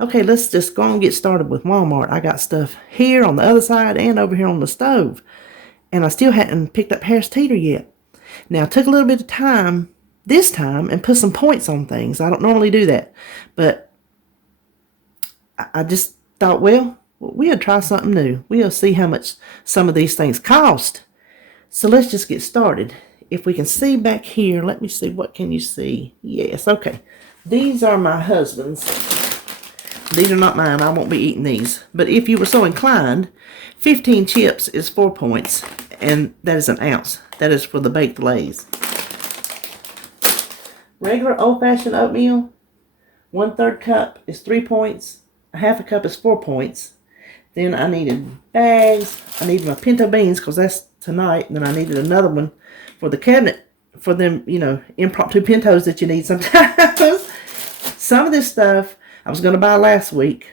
okay, let's just go and get started with Walmart. I got stuff here on the other side and over here on the stove. And I still hadn't picked up Harris Teeter yet. Now, I took a little bit of time this time and put some points on things. I don't normally do that. But I just thought, well, we'll try something new. We'll see how much some of these things cost. So let's just get started. If we can see back here, let me see. What can you see? Yes, okay. These are my husband's. These are not mine. I won't be eating these. But if you were so inclined, 15 chips is 4 points, and that is an ounce. That is for the baked Lays. Regular old-fashioned oatmeal, 1/3 cup is 3 points. A half a cup is 4 points. Then I needed bags. I needed my pinto beans because that's tonight. And then I needed another one for the cabinet for them, impromptu pintos that you need sometimes. Some of this stuff I was going to buy last week,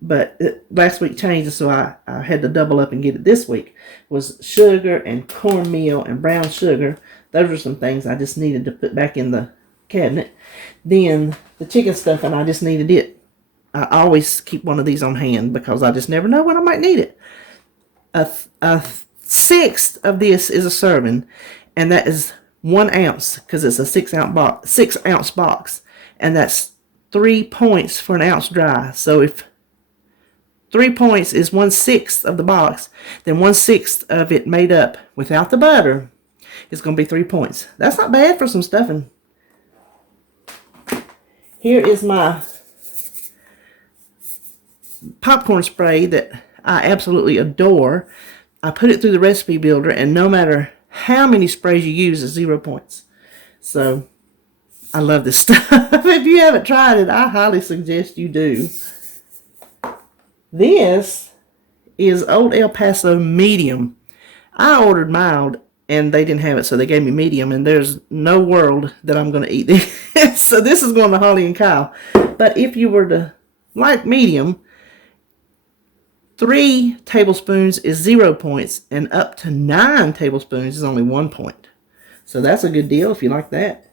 but last week changed, so I had to double up and get it this week. Was sugar and cornmeal and brown sugar. Those are some things I just needed to put back in the cabinet. Then the chicken stuff, and I just needed it. I always keep one of these on hand because I just never know when I might need it. A sixth of this is a serving, and that is 1 ounce because it's a 6-ounce box, and that's 3 points for an ounce dry. So if 3 points is 1/6 of the box, then 1/6 of it made up without the butter is going to be 3 points. That's not bad for some stuffing. Here is my popcorn spray that I absolutely adore. I put it through the recipe builder, and no matter how many sprays you use, it's 0 points. So I love this stuff. If you haven't tried it, I highly suggest you do. This is Old El Paso medium. I ordered mild, and they didn't have it, so they gave me medium, and there's no world that I'm going to eat this. So this is going to Holly and Kyle. But if you were to like medium, 3 tablespoons is 0 points, and up to 9 tablespoons is only 1 point. So that's a good deal if you like that.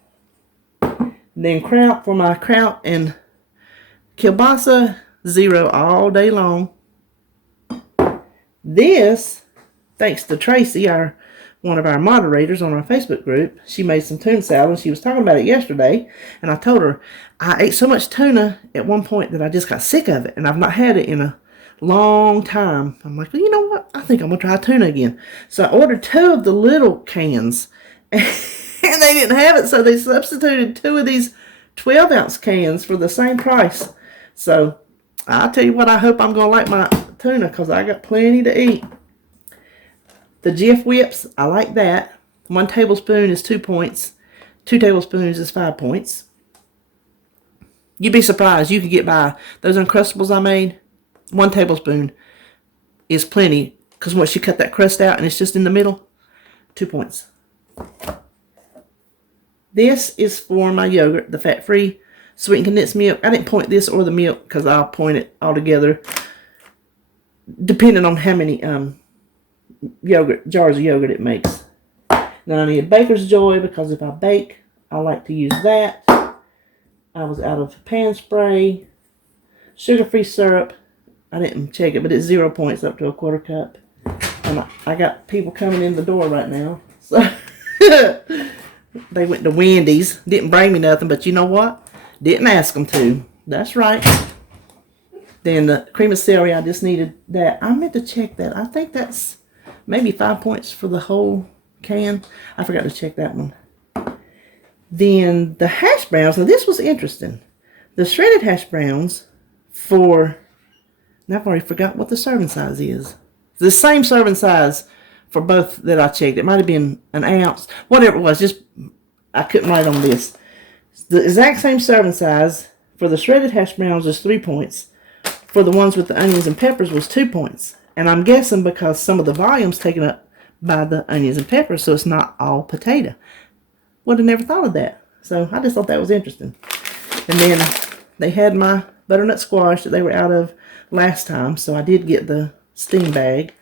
Then kraut, for my kraut and kielbasa, 0 all day long. This, thanks to Tracy, one of our moderators on our Facebook group, she made some tuna salad, and she was talking about it yesterday, and I told her I ate so much tuna at one point that I just got sick of it, and I've not had it in a long time. I'm like, well, you know what? I think I'm going to try tuna again. So I ordered 2 of the little cans, and they didn't have it, so they substituted 2 of these 12-ounce cans for the same price. So I'll tell you what, I hope I'm going to like my tuna because I got plenty to eat. The Jif Whips, I like that. 1 tablespoon is 2 points. 2 tablespoons is 5 points. You'd be surprised. You could get by those Uncrustables I made. 1 tablespoon is plenty because once you cut that crust out and it's just in the middle, 2 points. This is for my yogurt, the fat-free sweetened condensed milk. I didn't point this or the milk because I'll point it all together depending on how many jars of yogurt it makes. Then I need Baker's Joy because if I bake, I like to use that. I was out of pan spray, sugar-free syrup. I didn't check it, but it's 0 points up to a 1/4 cup. And I got people coming in the door right now. So they went to Wendy's. Didn't bring me nothing, but you know what? Didn't ask them to. That's right. Then the cream of celery, I just needed that. I meant to check that. I think that's maybe 5 points for the whole can. I forgot to check that one. Then the hash browns. Now this was interesting. The shredded hash browns for... Now I've already forgot what the serving size is. The same serving size for both that I checked. It might have been an ounce. Whatever it was. Just I couldn't write on this. The exact same serving size for the shredded hash browns is 3 points. For the ones with the onions and peppers was 2 points. And I'm guessing because some of the volume's taken up by the onions and peppers, so it's not all potato. Would have never thought of that. So I just thought that was interesting. And then they had my butternut squash that they were out of last time, so I did get the steam bag.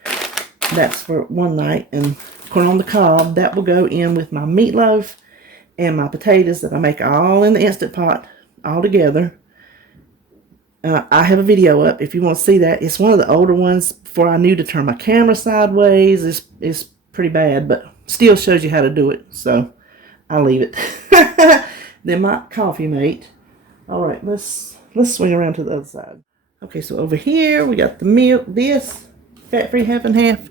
That's for one night. And corn on the cob, that will go in with my meatloaf and my potatoes that I make all in the Instant Pot all together. I have a video up if you want to see that. It's one of the older ones before I knew to turn my camera sideways. It's pretty bad, but still shows you how to do it. So I'll leave it. Then my coffee mate. All right, let's swing around to the other side. Okay, so over here we got the milk. This fat-free half and half.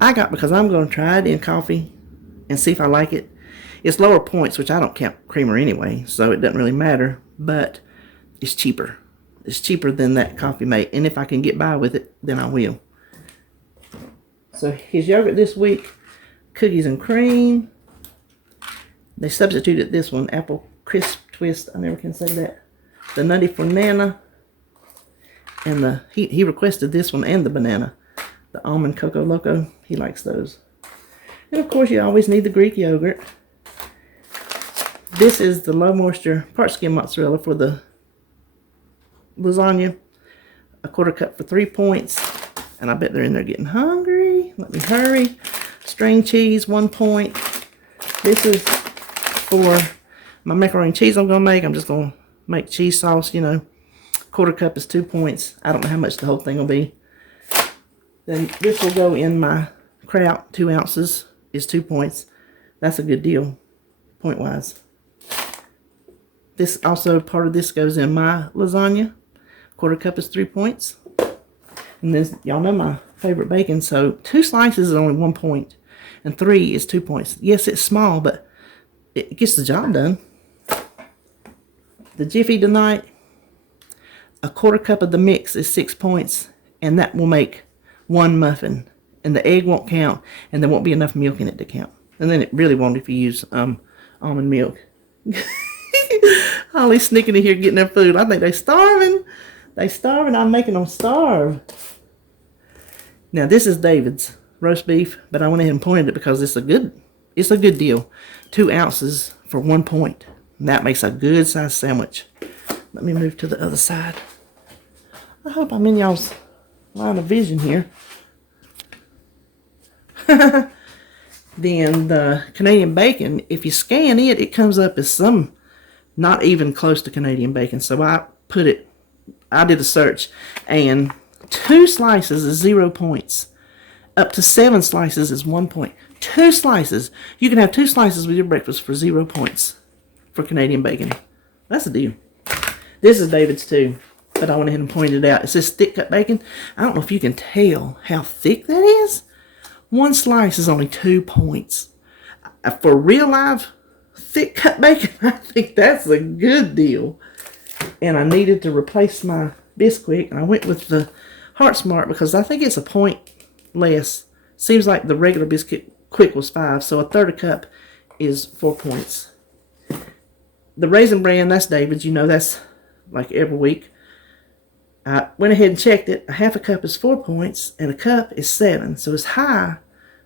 I got because I'm going to try it in coffee and see if I like it. It's lower points, which I don't count creamer anyway, so it doesn't really matter. But it's cheaper. It's cheaper than that Coffee Mate, and if I can get by with it, then I will. So his yogurt this week, cookies and cream. They substituted this one, apple crisp twist. I never can say that. The nutty banana, and he requested this one and the banana. The almond cocoa loco, he likes those. And of course, you always need the Greek yogurt. This is the low moisture part skim mozzarella for the lasagna, a 1/4 cup for 3 points, and I bet they're in there getting hungry. Let me hurry. String cheese, 1 point. This is for my macaroni and cheese I'm going to make. I'm just going to make cheese sauce, you know. 1/4 cup is 2 points. I don't know how much the whole thing will be. Then this will go in my kraut, 2 ounces is 2 points. That's a good deal, point-wise. This also, part of this goes in my lasagna. 1/4 cup is 3 points. And this, y'all know my favorite bacon, so 2 slices is only 1 point. And 3 is 2 points. Yes, it's small, but it gets the job done. The Jiffy tonight, a 1/4 cup of the mix is 6 points. And that will make 1 muffin. And the egg won't count, and there won't be enough milk in it to count. And then it really won't if you use almond milk. Holly's sneaking in here getting their food. I think they're starving. They starving. I'm making them starve. Now this is David's roast beef, but I went ahead and pointed it because it's a good deal. 2 ounces for 1 point. And that makes a good size sandwich. Let me move to the other side. I hope I'm in y'all's line of vision here. Then the Canadian bacon, if you scan it, it comes up as some not even close to Canadian bacon. So I did a search, and 2 slices is 0 points. Up to 7 slices is 1 point. 2 slices. You can have 2 slices with your breakfast for 0 points for Canadian bacon. That's a deal. This is David's too, but I went ahead and pointed it out. It says thick cut bacon. I don't know if you can tell how thick that is. 1 slice is only 2 points. For real live thick cut bacon, I think that's a good deal. And I needed to replace my Bisquick, and I went with the Heart Smart because I think it's a point less. Seems like the regular Bisquick was 5, so a 1/3 cup is 4 points. The Raisin Bran, that's David's. You know, that's like every week. I went ahead and checked it. A 1/2 cup is 4 points, and a cup is 7. So it's high,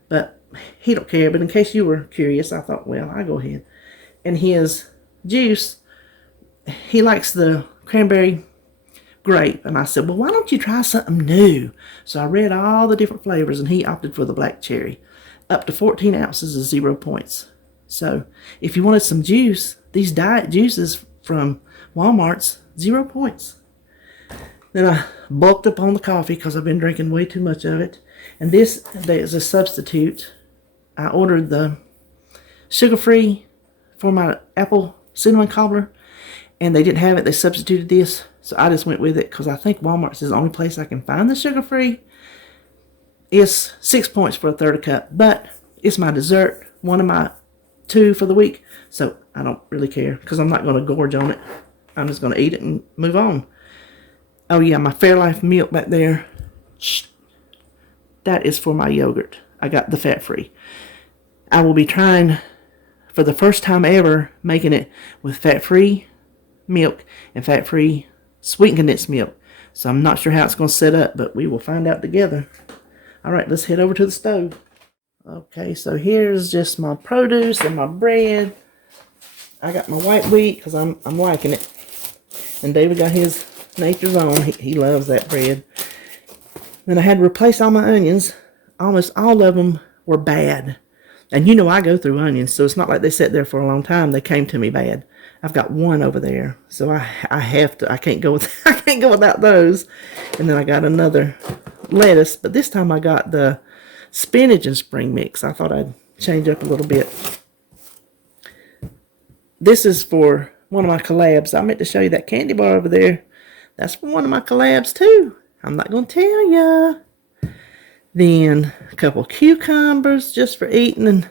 but he don't care. But in case you were curious, I thought, well, I'll go ahead. And his juice, he likes the cranberry grape. And I said, well, why don't you try something new? So I read all the different flavors, and he opted for the black cherry. Up to 14 ounces is 0 points. So if you wanted some juice, these diet juices from Walmart's, 0 points. Then I bulked up on the coffee because I've been drinking way too much of it. And this is a substitute. I ordered the sugar-free for my apple cinnamon cobbler, and they didn't have it. They substituted this, so I just went with it because I think Walmart's is the only place I can find the sugar-free. It's 6 points for a 1/3 cup, but it's my dessert, one of my 2 for the week, so I don't really care because I'm not going to gorge on it. I'm just going to eat it and move on. Oh yeah, my Fairlife milk back there, that is for my yogurt. I got the fat-free. I will be trying, for the first time ever, making it with fat-free milk and fat-free sweetened condensed milk. So I'm not sure how it's going to set up, but we will find out together. All right, let's head over to the stove. Okay, so here's just my produce and my bread. I got my white wheat because I'm liking it. And David got his Nature's Own. He loves that bread. Then I had to replace all my onions. Almost all of them were bad. And you know I go through onions, so it's not like they sit there for a long time. They came to me bad. I've got one over there, so I have to. I can't go with I can't go without those. And then I got another lettuce, but this time I got the spinach and spring mix. I thought I'd change up a little bit. This is for one of my collabs. I meant to show you that candy bar over there. That's for one of my collabs too. I'm not going to tell ya. Then a couple cucumbers just for eating and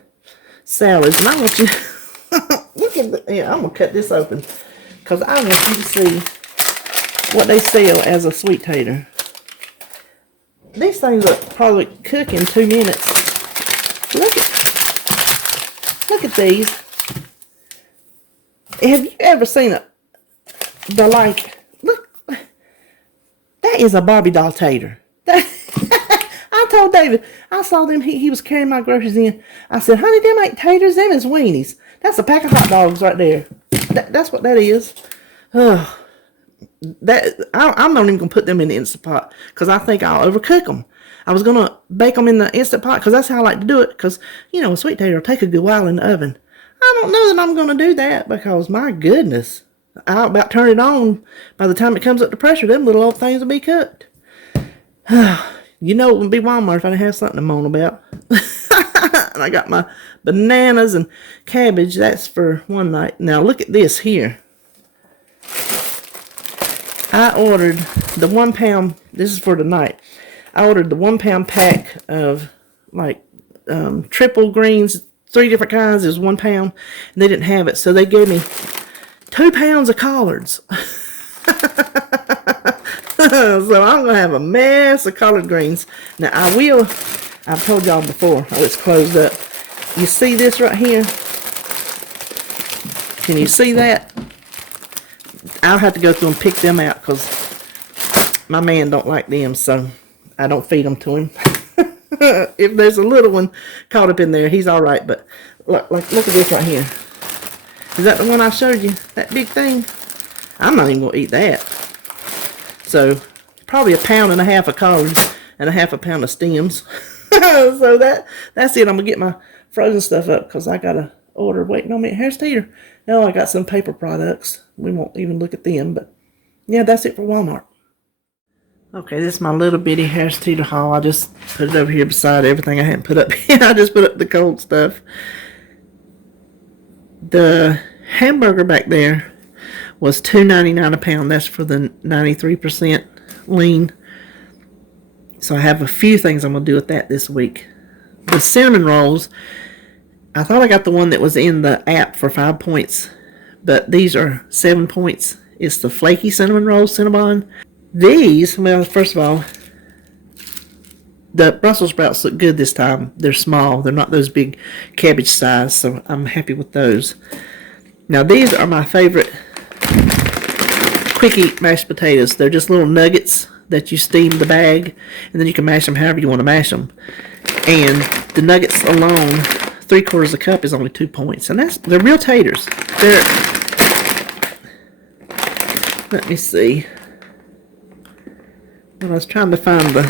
salads. And I want you look at the, yeah, I'm going to cut this open because I want you to see what they sell as a sweet tater. These things will probably cook in 2 minutes. Look at these. Have you ever seen look, that is a Barbie doll tater. I told David, I saw them, he was carrying my groceries in. I said, honey, them ain't taters, them is weenies. That's a pack of hot dogs right there. That's what that is. I'm not even going to put them in the Instant Pot because I think I'll overcook them. I was going to bake them in the Instant Pot because that's how I like to do it because, you know, a sweet tater will take a good while in the oven. I don't know that I'm going to do that because, my goodness, I'll about turn it on. By the time it comes up to pressure, them little old things will be cooked. You know it wouldn't be Walmart if I didn't have something to moan about. And I got my bananas and cabbage. That's for one night. Now, look at this here. I ordered the 1 pound. This is for tonight. I ordered the 1 pound pack of, like, triple greens. 3 different kinds. It was 1 pound. And they didn't have it. So they gave me 2 pounds of collards. So I'm going to have a mess of collard greens. Now I've told y'all before. Oh, it's closed up. You see this right here? Can you see that? I'll have to go through and pick them out because my man don't like them. So I don't feed them to him. If there's a little one caught up in there, he's all right. But look at this right here. Is that the one I showed you? That big thing? I'm not even going to eat that. So probably 1.5 pounds of collards and 1/2 pound of stems. So that's it. I'm going to get my frozen stuff up because I got to order waiting on me at Harris Teeter. Now I got some paper products. We won't even look at them. But yeah, that's it for Walmart. Okay, this is my little bitty Harris Teeter haul. I just put it over here beside everything I hadn't put up here. I just put up the cold stuff. The hamburger back there was $2.99 a pound. That's for the 93% lean. So I have a few things I'm going to do with that this week. The cinnamon rolls, I thought I got the one that was in the app for 5 points. But these are 7 points. It's the flaky cinnamon rolls, Cinnabon. These, well, first of all, the Brussels sprouts look good this time. They're small. They're not those big cabbage size, so I'm happy with those. Now, these are my favorite quick-eat mashed potatoes. They're just little nuggets that you steam the bag, and then you can mash them however you want to mash them. And the nuggets alone, 3/4 a cup is only 2 points. And they're real taters. Let me see. Well, I was trying to find the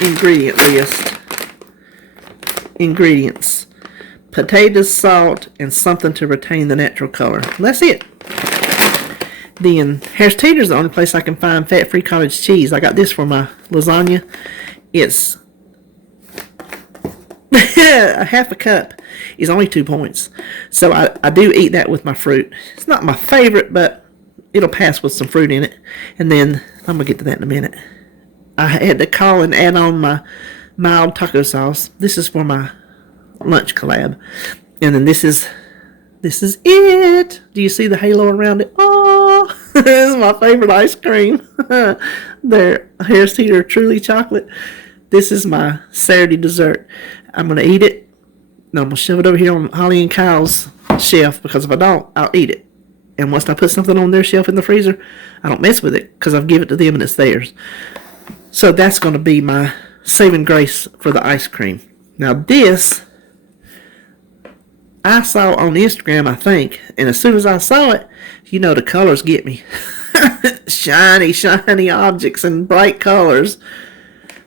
ingredient list. Ingredients. Potatoes, salt, and something to retain the natural color. That's it. Then, Harris Teeter's the only place I can find fat-free cottage cheese. I got this for my lasagna. It's 1/2 cup is only 2 points. So I do eat that with my fruit. It's not my favorite, but it'll pass with some fruit in it. And then, I'm going to get to that in a minute. I had to call and add on my mild taco sauce. This is for my lunch collab. And then this is it. Do you see the halo around it? Oh, this is my favorite ice cream. There, Harris Teeter Truly Chocolate. This is my Saturday dessert. I'm going to eat it. And I'm going to shove it over here on Holly and Kyle's shelf because if I don't, I'll eat it. And once I put something on their shelf in the freezer, I don't mess with it because I've given it to them and it's theirs. So that's going to be my saving grace for the ice cream. Now this, I saw on Instagram, I think. And as soon as I saw it, you know the colors get me. Shiny, shiny objects and bright colors.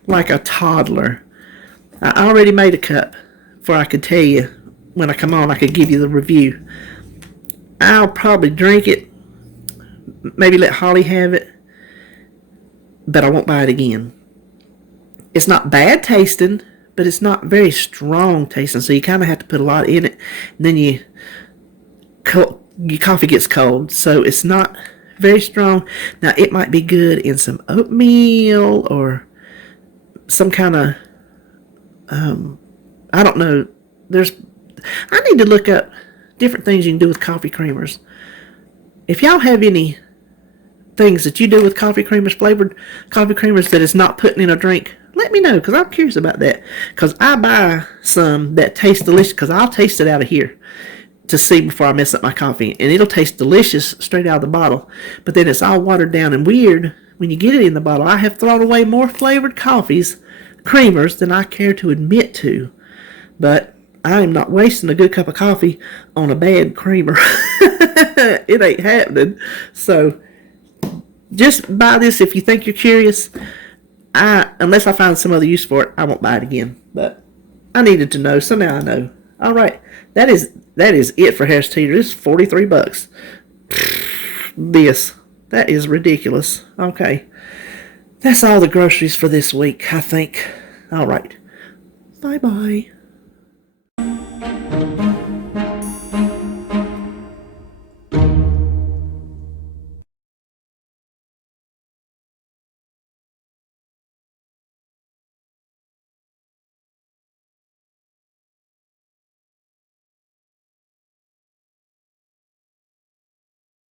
Like a toddler. I already made a cup. For I could tell you when I come on, I could give you the review. I'll probably drink it, maybe let Holly have it, but I won't buy it again. It's not bad tasting, but it's not very strong tasting, so you kind of have to put a lot in it. And then your coffee gets cold, so it's not very strong. Now, it might be good in some oatmeal or some kind of, I don't know. I need to look up different things you can do with coffee creamers. If y'all have any things that you do with coffee creamers, flavored coffee creamers that is not putting in a drink, let me know, because I'm curious about that. Because I buy some that taste delicious, because I'll taste it out of here to see before I mess up my coffee. And it'll taste delicious straight out of the bottle. But then it's all watered down and weird when you get it in the bottle. I have thrown away more flavored creamers than I care to admit to. But I am not wasting a good cup of coffee on a bad creamer. It ain't happening. So just buy this if you think you're curious. Unless I find some other use for it, I won't buy it again. But I needed to know, so now I know. All right, that is it for Harris Teeter. This is $43. That is ridiculous. Okay, that's all the groceries for this week, I think. All right, bye bye.